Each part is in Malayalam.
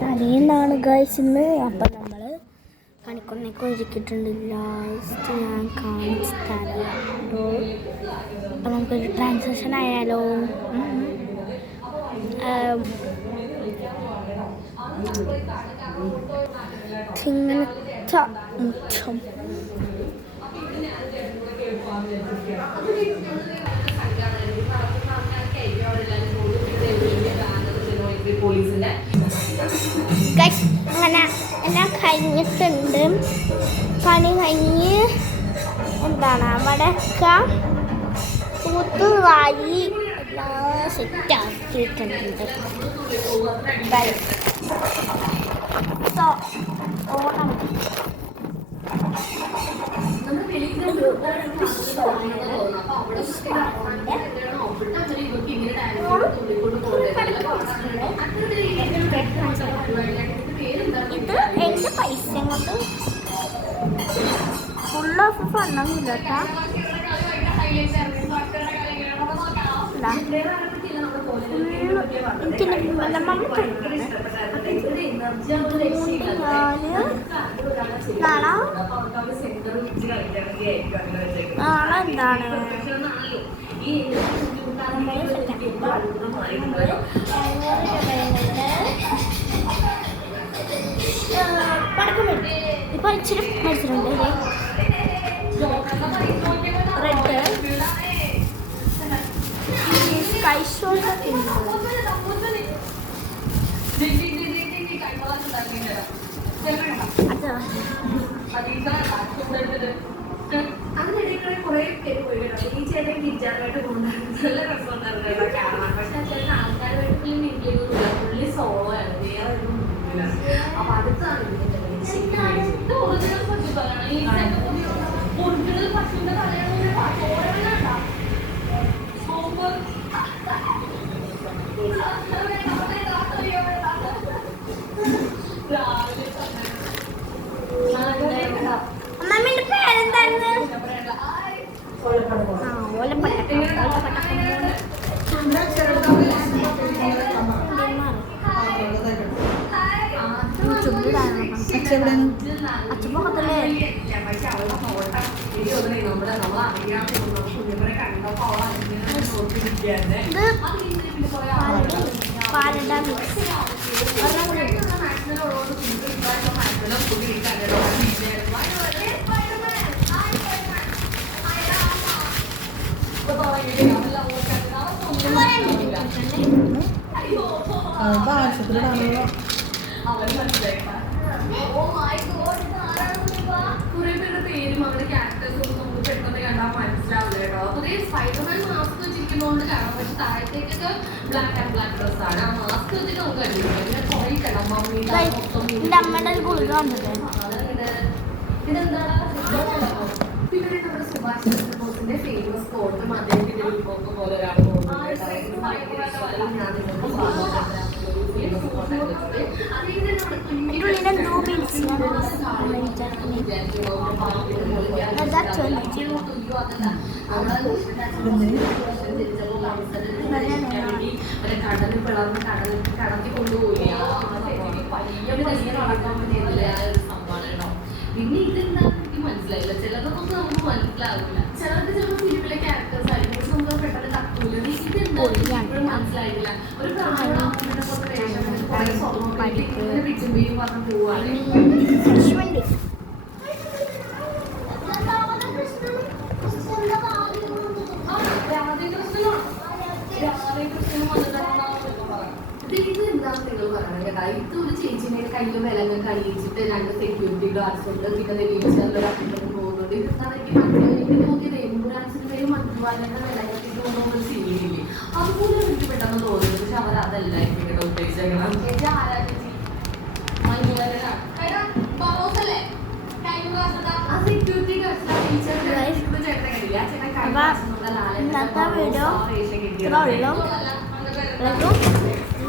തലേന്നാണ് ഗൈസ് ഇന്ന്. അപ്പം നമ്മൾ കണിക്കൊന്നൊക്കെ ഒരുക്കിയിട്ടുണ്ട്. ലാസ്റ്റ് ഞാൻ കാണിച്ച് തരാമോ? അപ്പം നമുക്കൊരു ട്രാൻസാക്ഷൻ ആയാലോ? ഇങ്ങനത്തെ മുറ്റം അങ്ങനെ എല്ലാം കഴിഞ്ഞിട്ടുണ്ട്. പണി കഴിഞ്ഞ് എന്താണ് അവിടെയൊക്കെ തൂത്തുവാരി എല്ലാം സെറ്റാക്കിയിട്ടുണ്ട്. ഓണം ഇത് എൻ്റെ പൈസ കൊണ്ട് ഫുൾ ഓഫ് ഫണ്ണൊന്നുമില്ല കേട്ടോ. എനിക്ക് നാളെ എന്താണ് പടക്കം ഇപ്പൊ ഇച്ചിരി മത്സരമുണ്ട്. റെഡ് സ്കൈ ഷോട്ട് അതിനിടയിൽ കുറെ പേര് പോയി കേട്ടോ. ഈ ചേട്ടൻ ഗിറ്റാറായിട്ട് കൊണ്ടുവരുന്നത് നല്ല രസമുണ്ടായിരുന്നു കാണാൻ. പക്ഷെ ആ ചേട്ടൻ ആൾക്കാരുമായിട്ട് മീറ്റ് ചെയ്തൊന്നുമില്ല. പുള്ളി സോളോ ആണ്, വേറെ ഒന്നും ഇല്ല. അപ്പൊ അടുത്താണ് ഒറിജിനൽ പശുവിന്റെ തലയാണ്. അമ്മമ്മേന്റെ പേരെന്തായിരുന്നു? അച്ഛപ്പല്ലേ പാലട മിക്സ് കുറെ പേരുടെ പേരും അവരുടെ ക്യാരക്ടേഴ്സും ഒന്നും നമുക്ക് പെട്ടെന്ന് കണ്ടാൽ മനസ്സിലാവില്ല കേട്ടോ. പുതിയ സ്പൈഡർമാൻ മാസ്ക് വെച്ചിരിക്കുന്നതുകൊണ്ട് കാണാം. പക്ഷെ താഴത്തേക്കൊക്കെ ബ്ലാക്ക് ആൻഡ് ബ്ലാക്ക് ഡ്രസ് ആണ്. ആ മാസ്ക് വെച്ചിട്ട് നമുക്ക് കണ്ടില്ല. കുറെ കിടമ്പ അമ്മയുടെ ഒരു ഗുളിക കണ്ടിട്ട് ഇതെന്താണ് ഇവിടെ നമ്മുടെ സുഭാഷ് ചന്ദ്രബോസിന്റെ ഫേമസ് കോട്ടും അദ്ദേഹത്തിന്റെ ലുക്കൊക്കെ പോലെ ഒരാൾ കടലിൽ പിളർന്ന് കടത്തി കൊണ്ടുപോയി. നടക്കാൻ പറ്റിയില്ല സംഭവമാണ് കേട്ടോ. പിന്നെ ഇതെന്താണെന്ന് എനിക്ക് മനസ്സിലായില്ല. ചിലതൊന്നും നമുക്ക് മനസ്സിലാവില്ല. ചിലർക്ക് ചിലപ്പോൾ ഫിലിമിലെ ക്യാരക്ടേഴ്സ് ആയിരിക്കും. പക്ഷെ നമുക്ക് പെട്ടെന്ന് തട്ടൂല. ഇതെന്താണെന്ന് മനസ്സിലായില്ല. ഒരു പിച്ചുമ്പയും പറഞ്ഞ് പോവാണ്. ഇത് എന്താണെന്ന് നിങ്ങൾ പറയണം കേട്ടാ. ഇത് ഒരു ചേച്ചിനെ കയ്യിൽ വിലങ്ങ് കഴിയിച്ചിട്ട് രണ്ട് സെക്യൂരിറ്റി ഗാർഡ്സ് ഉണ്ട്. പിന്നെ നെല്ലിച്ചൊരു അച്ഛനും പോകുന്നുണ്ട്. ഇതെന്താണ് എനിക്ക് മനസ്സിലായി. എനിക്ക് നോക്കിയത് എമ്പുരാൻസിന്റെയും മഞ്ജുവാലിന്റെ വിലങ്ങെത്തിട്ട് പോകുന്ന സീനില്ലേ, അതുപോലെ എനിക്ക് പെട്ടെന്ന് തോന്നുന്നു. പക്ഷെ അവർ അതല്ല ഇവിടെ ഉദ്ദേശിച്ചേക്കണം. ചേച്ചി ആരാ ചേച്ചി? മഞ്ജുവാലല്ലേ? ആ സെക്യൂരിറ്റി ഗാർഡ്സ് ചേട്ടനെ കണ്ടില്ല. ആ ചേട്ടൻ വീഡിയോ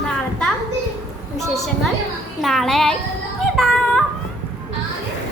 നാളത്തെ വിശേഷങ്ങൾ നാളെയായി.